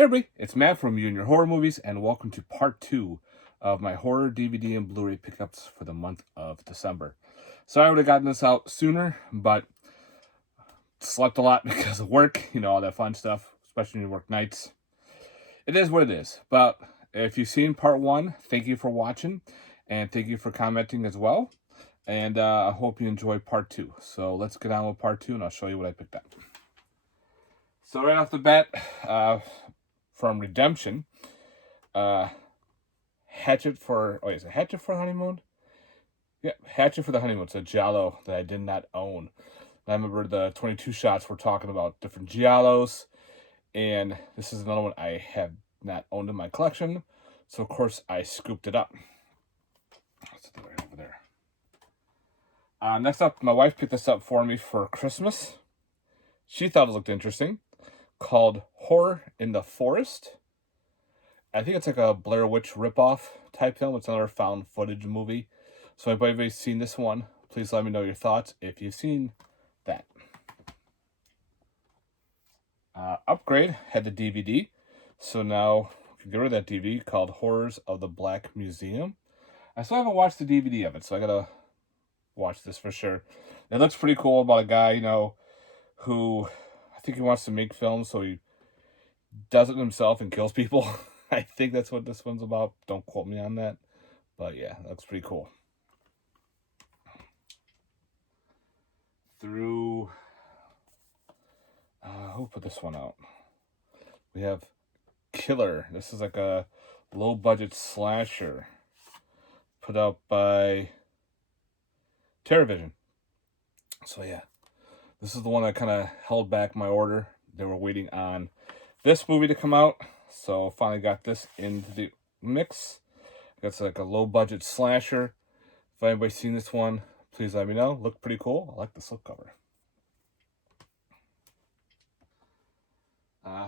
Hey everybody, it's Matt from You and Your Horror Movies, and welcome to part 2 of my horror DVD and Blu-ray pickups for the month of December. So I would have gotten this out sooner, but slept a lot because of work, all that fun stuff, especially when you work nights. It is what it is, but if you've seen part 1, thank you for watching, and thank you for commenting as well, and I hope you enjoy part 2. So let's get on with part 2, and I'll show you what I picked up. So right off the bat, from Redemption, Hatchet for the Honeymoon? Yeah, Hatchet for the Honeymoon. It's a giallo that I did not own. I remember the 22 shots were talking about different giallos, and this is another one I have not owned in my collection, so of course I scooped it up. Let's do it right over there. Next up, my wife picked this up for me for Christmas. She thought it looked interesting. Called Horror in the Forest. I think it's like a Blair Witch ripoff type film. It's another found footage movie. So if anybody's seen this one, please let me know your thoughts if you've seen that. Upgrade had the DVD. So now we can get rid of that DVD called Horrors of the Black Museum. I still haven't watched the DVD of it, so I gotta watch this for sure. It looks pretty cool about a guy, who I think he wants to make films, so he does it himself and kills people. I think that's what this one's about. Don't quote me on that. But yeah, that looks pretty cool. Who put this one out? We have Killer. This is like a low-budget slasher put out by TerraVision. So yeah, this is the one that kind of held back my order. They were waiting on this movie to come out, so finally got this into the mix. It's like a low-budget slasher. If anybody's seen this one, please let me know. Look pretty cool. I like the slipcover.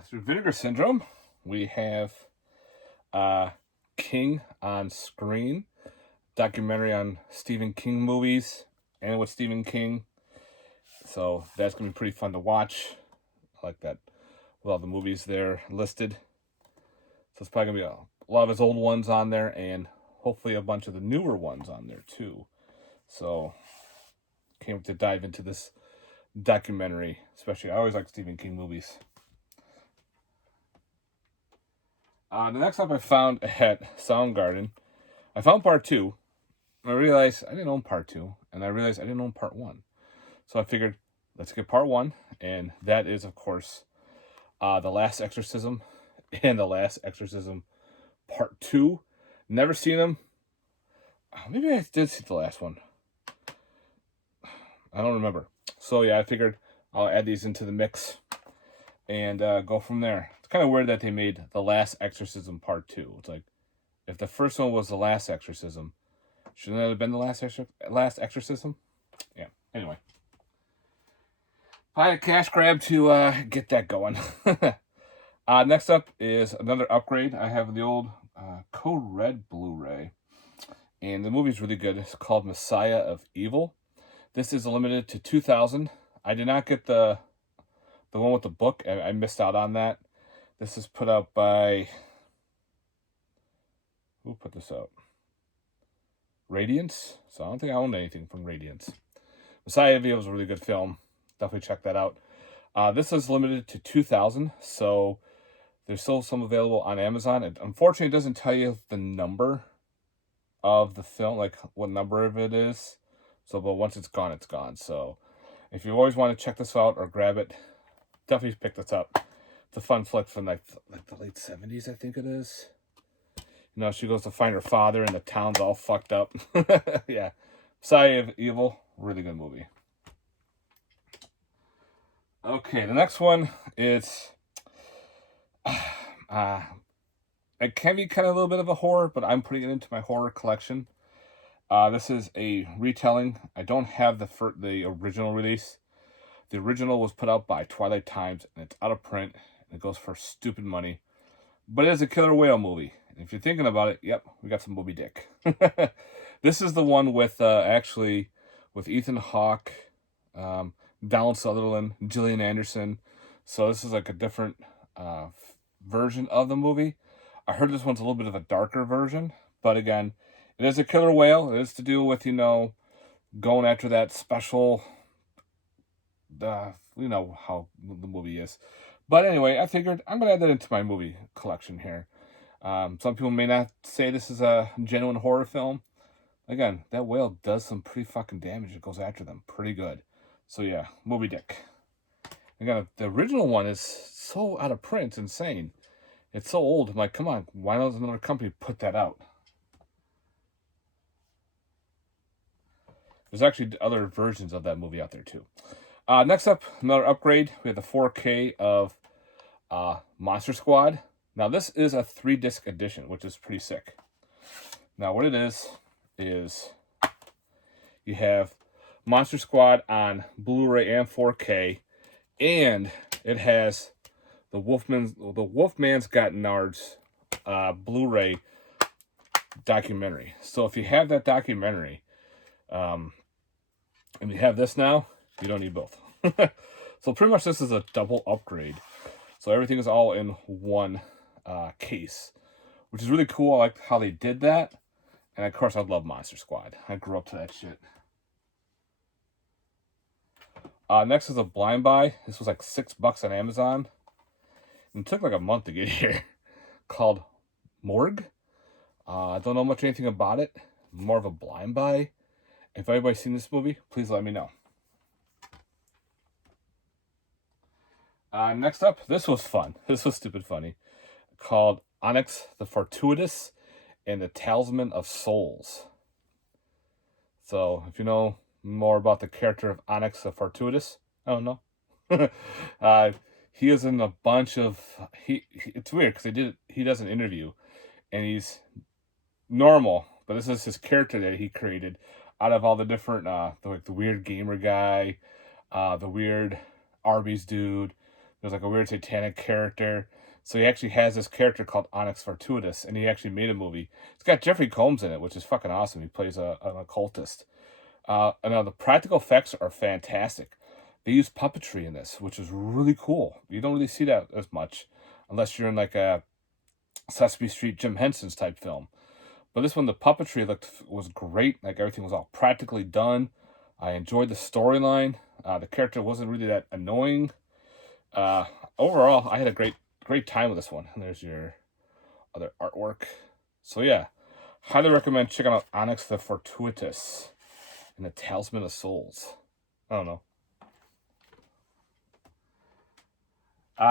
Through Vinegar Syndrome, we have King on Screen, documentary on Stephen King movies and with Stephen King. So that's going to be pretty fun to watch. I like that with all the movies there listed. So it's probably going to be a lot of his old ones on there and hopefully a bunch of the newer ones on there too. So came to dive into this documentary, especially I always like Stephen King movies. The next up I found at Soundgarden. I found part 2. I realized I didn't own part 2, and I realized I didn't own part 1. So I figured, let's get part 1, and that is, of course, The Last Exorcism and The Last Exorcism Part 2. Never seen them. Maybe I did see the last one. I don't remember. So yeah, I figured I'll add these into the mix and go from there. It's kind of weird that they made The Last Exorcism Part 2. It's like, if the first one was The Last Exorcism, shouldn't it have been The Last Exorcism? Yeah, anyway. I had a cash grab to get that going. Next up is another upgrade. I have the old Code Red Blu-ray. And the movie's really good. It's called Messiah of Evil. This is limited to 2,000. I did not get the one with the book. I missed out on that. This is put out by... Who put this out? Radiance? So I don't think I owned anything from Radiance. Messiah of Evil is a really good film. Definitely check that out. This is limited to 2,000, so there's still some available on Amazon. Unfortunately, it doesn't tell you the number of the film, like what number of it is. So, but once it's gone, it's gone. So, if you always want to check this out or grab it, definitely pick this up. It's a fun flick from like the late 70s, I think it is. She goes to find her father, and the town's all fucked up. Yeah, Messiah of Evil, really good movie. Okay, the next one is it can be kind of a little bit of a horror, but I'm putting it into my horror collection. This is a retelling. I don't have the original release. The original was put out by Twilight Times, and it's out of print, and it goes for stupid money. But it is a killer whale movie. And if you're thinking about it, yep, we got some Moby Dick. This is the one with with Ethan Hawke, Donald Sutherland, Gillian Anderson. So this is like a different version of the movie. I heard this one's a little bit of a darker version, but again, it is a killer whale. It is to do with, going after that special, how the movie is. But anyway, I figured I'm going to add that into my movie collection here. Some people may not say this is a genuine horror film. Again, that whale does some pretty fucking damage. It goes after them pretty good. So yeah, Moby Dick. Again, the original one is so out of print, it's insane. It's so old. I'm like, come on, why does another company put that out? There's actually other versions of that movie out there too. Next up, another upgrade. We have the 4K of Monster Squad. Now this is a 3-disc edition, which is pretty sick. Now what it is you have Monster Squad on Blu-ray and 4K, and it has the Wolfman's Got Nards Blu-ray documentary. So if you have that documentary, and you have this now, you don't need both. So pretty much this is a double upgrade. So everything is all in one case, which is really cool. I like how they did that. And of course, I love Monster Squad. I grew up to that shit. Next is a blind buy. This was like $6 on Amazon. And it took like a month to get here. Called Morg. I don't know much anything about it. More of a blind buy. If anybody's seen this movie, please let me know. Next up, this was fun. This was stupid funny. Called Onyx the Fortuitous and the Talisman of Souls. So, if you know more about the character of Onyx the Fortuitous, I don't know. He is in a bunch of... It's weird because he does an interview, and he's normal, but this is his character that he created out of all the different, the weird gamer guy, the weird Arby's dude. There's like a weird satanic character. So he actually has this character called Onyx Fortuitous, and he actually made a movie. It's got Jeffrey Combs in it, which is fucking awesome. He plays an occultist. And the practical effects are fantastic. They use puppetry in this, which is really cool. You don't really see that as much unless you're in like a Sesame Street Jim Henson's type film. But this one, the puppetry was great. Like everything was all practically done. I enjoyed the storyline. The character wasn't really that annoying. Overall, I had a great time with this one. And there's your other artwork. So yeah, highly recommend checking out Onyx the Fortuitous and the Talisman of Souls. I don't know.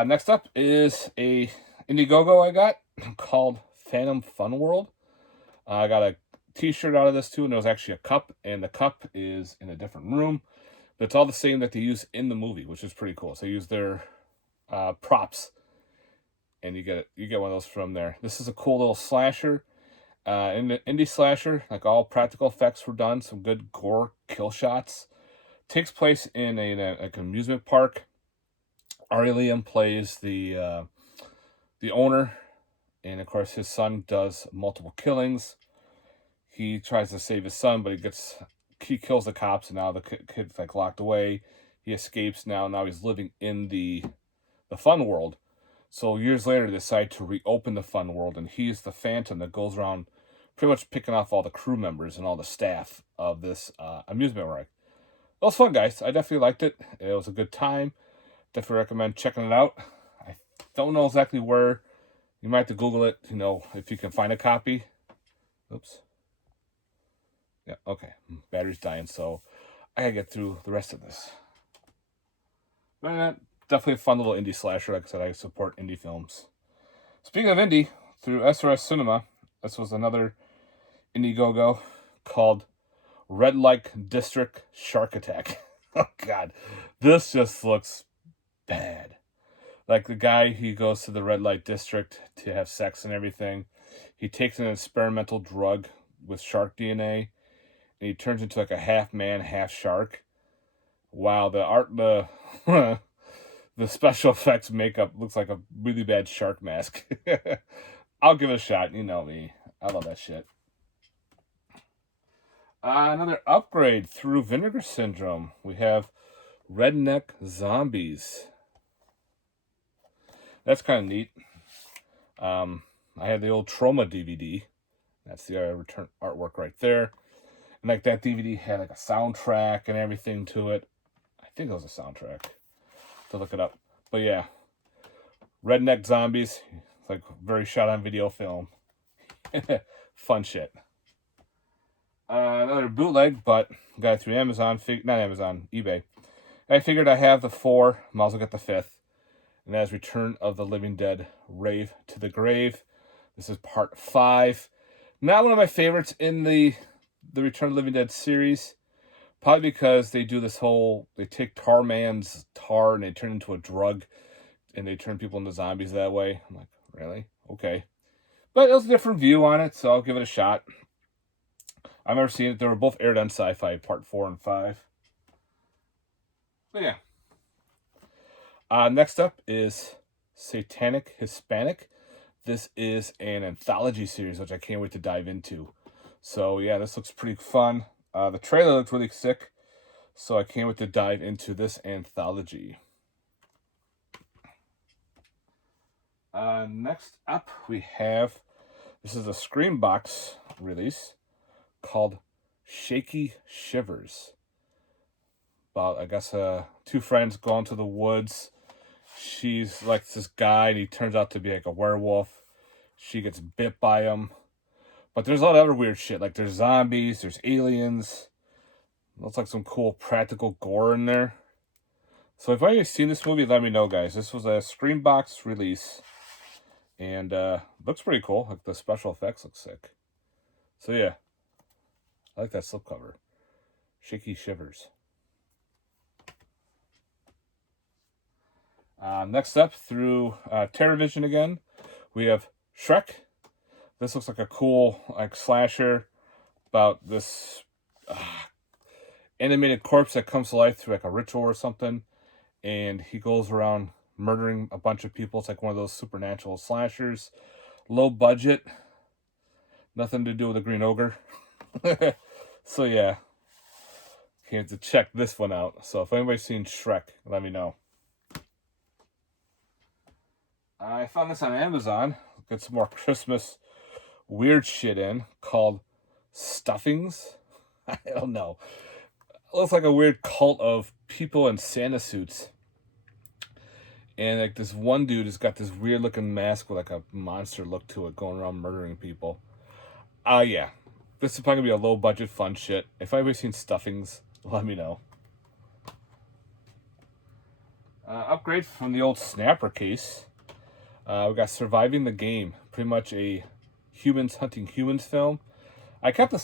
Next up is a Indiegogo I got called Phantom Fun World. I got a t-shirt out of this too, and there was actually a cup, and the cup is in a different room. But it's all the same that they use in the movie, which is pretty cool. So they use their props, and you get one of those from there. This is a cool little slasher, indie slasher. Like all practical effects were done. Some good gore kill shots. Takes place in like an amusement park. Ari Liam plays the owner, and of course his son does multiple killings. He tries to save his son, but he kills the cops, and now the kid's like locked away. He escapes now. Now he's living in the fun world. So years later, they decide to reopen the fun world, and he's the Phantom that goes around pretty much picking off all the crew members and all the staff of this amusement park. It was fun, guys. I definitely liked it. It was a good time. Definitely recommend checking it out. I don't know exactly where. You might have to Google it, if you can find a copy. Oops. Yeah, okay. Battery's dying, so I gotta get through the rest of this. But definitely a fun little indie slasher. Like I said, I support indie films. Speaking of indie, through SRS Cinema, this was another Indiegogo called Red Light District Shark Attack. Oh, God. This just looks bad. Like the guy, he goes to the red light district to have sex and everything. He takes an experimental drug with shark DNA, and he turns into like a half man, half shark. Wow, the special effects makeup looks like a really bad shark mask. I'll give it a shot. You know me. I love that shit. Another upgrade through Vinegar Syndrome. We have Redneck Zombies. That's kind of neat. I had the old Trauma DVD. That's the return artwork right there. And like that DVD had like a soundtrack and everything to it. I think it was a soundtrack. To look it up. But yeah. Redneck Zombies. It's like very shot on video film. Fun shit. Another bootleg, but got it through Amazon. Not Amazon, eBay. I figured I have the 4. Might as well get the 5th. And that's Return of the Living Dead, Rave to the Grave. This is part 5. Not one of my favorites in the Return of the Living Dead series. Probably because they do this whole, they take Tar Man's tar and they turn it into a drug. And they turn people into zombies that way. I'm like, really? Okay. But it was a different view on it, so I'll give it a shot. I've never seen it. They were both aired on Sci-Fi, part 4 and 5. But yeah. Next up is Satanic Hispanic. This is an anthology series, which I can't wait to dive into. So yeah, this looks pretty fun. The trailer looks really sick, so I can't wait to dive into this anthology. Next up, we have, this is a Screambox release called Shaky Shivers. About, I guess, 2 friends go into the woods. She's like this guy, and he turns out to be like a werewolf. She gets bit by him. But there's a lot of other weird shit. Like there's zombies, there's aliens. Looks like some cool practical gore in there. So if anybody's seen this movie, let me know, guys. This was a Screambox release. And looks pretty cool. Like the special effects look sick. So yeah. I like that slipcover. Shaky Shivers. Next up, through TerraVision again, we have Shrek. This looks like a cool like slasher about this animated corpse that comes to life through like a ritual or something, and he goes around murdering a bunch of people. It's like one of those supernatural slashers. Low budget. Nothing to do with the Green Ogre. So yeah. Can't have to check this one out. So if anybody's seen Shrek, let me know. I found this on Amazon. Get some more Christmas weird shit in called Stuffings. I don't know. It looks like a weird cult of people in Santa suits. And like this one dude has got this weird looking mask with like a monster look to it, going around murdering people. Yeah. This is probably going to be a low budget fun shit. If anybody's seen Stuffings, let me know. Upgrade from the old Snapper case. We got Surviving the Game. Pretty much a humans hunting humans film. I kept the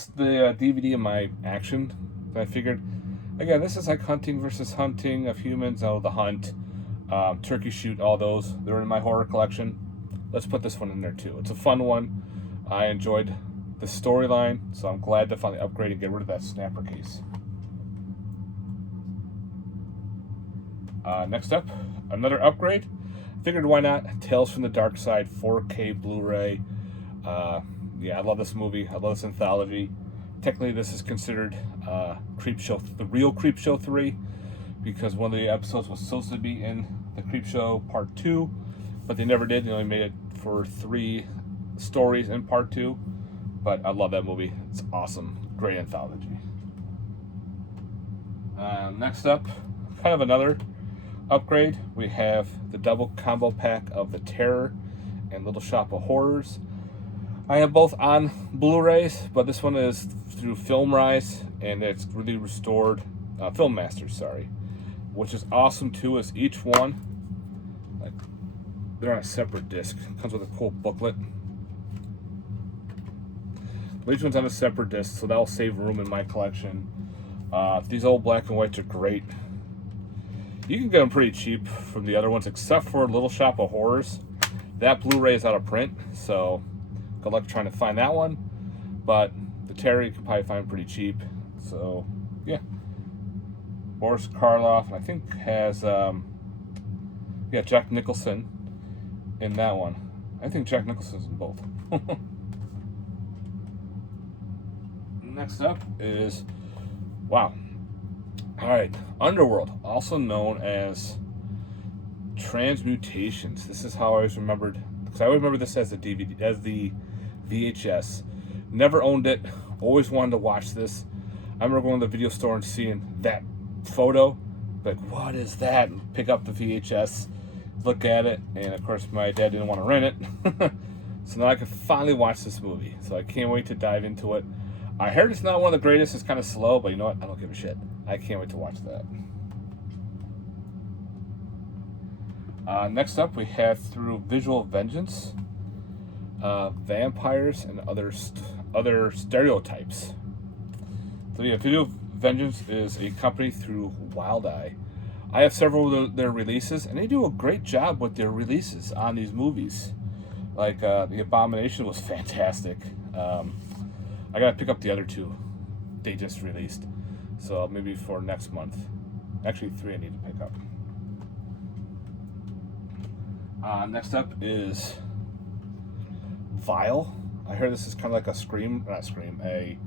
DVD in my action. I figured, again, this is like hunting versus hunting of humans. Oh, The Hunt, Turkey Shoot, all those. They're in my horror collection. Let's put this one in there too. It's a fun one. I enjoyed the storyline, so I'm glad to finally upgrade and get rid of that Snapper case. Next up, another upgrade. Figured why not? Tales from the Dark Side 4K Blu-ray. Yeah, I love this movie. I love this anthology. Technically, this is considered the real Creepshow 3, because one of the episodes was supposed to be in the Creepshow Part 2, but they never did. They only made it for 3 stories in Part 2. But I love that movie. It's awesome. Great anthology. Next up, kind of another upgrade. We have the double combo pack of The Terror and Little Shop of Horrors. I have both on Blu-rays, but this one is through FilmRise, and it's really restored, Film Masters, sorry, which is awesome too. Is each one, like, they're on a separate disc. Comes with a cool booklet. But each one's on a separate disc, so that'll save room in my collection. These old black and whites are great. You can get them pretty cheap from the other ones, except for Little Shop of Horrors. That Blu-ray is out of print, so good luck trying to find that one. But the Terror you can probably find pretty cheap. So, yeah. Boris Karloff, I think, has, Jack Nicholson in that one. I think Jack Nicholson's in both. Next up is, wow. Alright, Underworld, also known as Transmutations. This is how I always remembered the because I always remember this as the DVD, as the VHS. Never owned it. Always wanted to watch this. I remember going to the video store and seeing that photo, like, what is that? And pick up the VHS, look at it, and of course my dad didn't want to rent it. So now I can finally watch this movie. So I can't wait to dive into it. I heard it's not one of the greatest. It's kind of slow, but you know what? I don't give a shit. I can't wait to watch that. Next up, we have Through Visual Vengeance, Vampires and Other Stereotypes. So yeah, Visual Vengeance is a company through Wild Eye. I have several of their releases, and they do a great job with their releases on these movies. Like, The Abomination was fantastic. I gotta pick up the other two they just released. So maybe for next month. Actually, 3 I need to pick up. Next up is Vile. I heard this is kind of like a a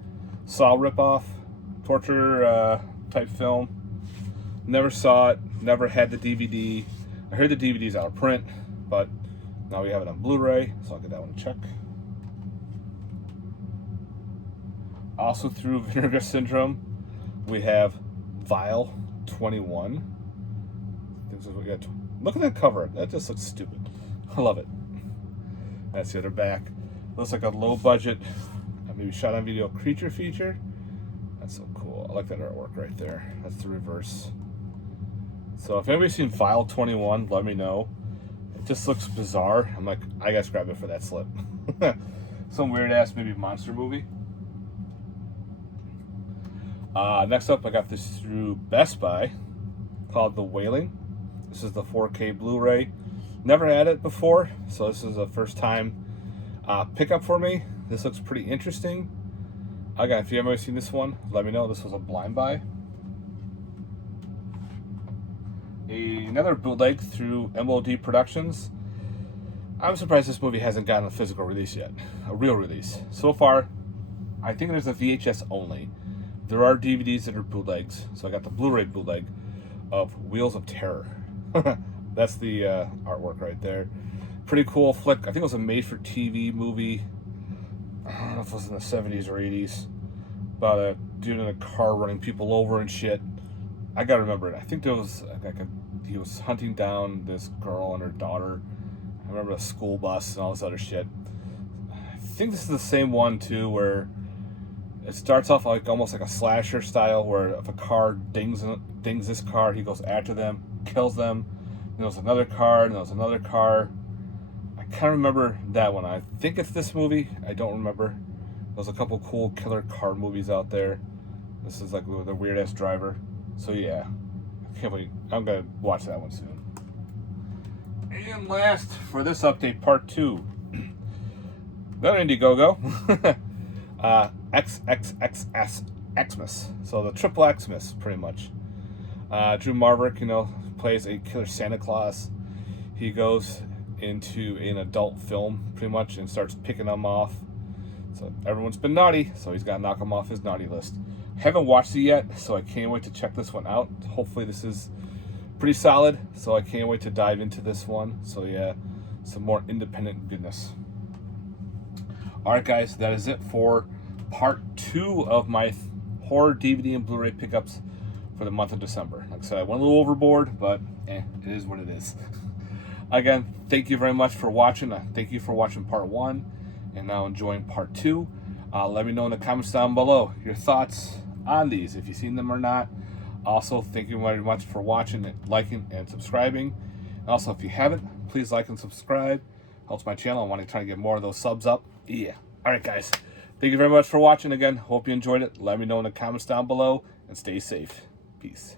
Saw ripoff, torture type film. Never saw it, never had the DVD. I heard the DVD's out of print, but now we have it on Blu-ray, so I'll get that one to check. Also through Vinegar Syndrome, we have Vile 21. Look at that cover. That just looks stupid. I love it. That's the other back. Looks like a low budget, maybe shot on video creature feature. That's so cool. I like that artwork right there. That's the reverse. So if anybody's seen Vile 21, let me know. It just looks bizarre. I'm like, I gotta grab it for that slip. Some weird ass maybe monster movie. Next up, I got this through Best Buy called The Wailing. This is the 4K Blu-ray. Never had it before, so this is a first time pickup for me. This looks pretty interesting. Again, if you haven't seen this one, let me know. This was a blind buy. Another bootleg through MOD Productions. I'm surprised this movie hasn't gotten a physical release yet, a real release. So far, I think there's a VHS only. There are DVDs that are bootlegs, so I got the Blu-ray bootleg of Wheels of Terror. That's the artwork right there. Pretty cool flick. I think it was a made-for-TV movie. I don't know if it was in the 70s or 80s. About a dude in a car running people over and shit. I gotta remember it. I think there was he was hunting down this girl and her daughter. I remember a school bus and all this other shit. I think this is the same one too, where it starts off like almost like a slasher style, where if a car dings this car, he goes after them, kills them. And there was another car, and there was another car. I can't remember that one. I think it's this movie. I don't remember. There's a couple cool killer car movies out there. This is like with a weird ass driver. So yeah, I can't wait. I'm gonna watch that one soon. And last for this update, part 2. Another Indiegogo. Xmas. So the Trip Blacksmith, pretty much. Drew Marvick, plays a killer Santa Claus. He goes into an adult film, pretty much, and starts picking them off. So everyone's been naughty, so he's got to knock them off his naughty list. Haven't watched it yet, so I can't wait to check this one out. Hopefully this is pretty solid, so I can't wait to dive into this one. So yeah, some more independent goodness. Alright guys, that is it for part 2 of my horror DVD and Blu-ray pickups for the month of December. Like I said, I went a little overboard, but it is what it is. Again, thank you very much for watching. Thank you for watching part 1 and now enjoying part 2. Let me know in the comments down below your thoughts on these, if you've seen them or not. Also, thank you very much for watching, liking, and subscribing. Also, if you haven't, please like and subscribe. Helps my channel. I want to try to get more of those subs up. Yeah. Alright guys, thank you very much for watching again. Hope you enjoyed it. Let me know in the comments down below, and stay safe. Peace.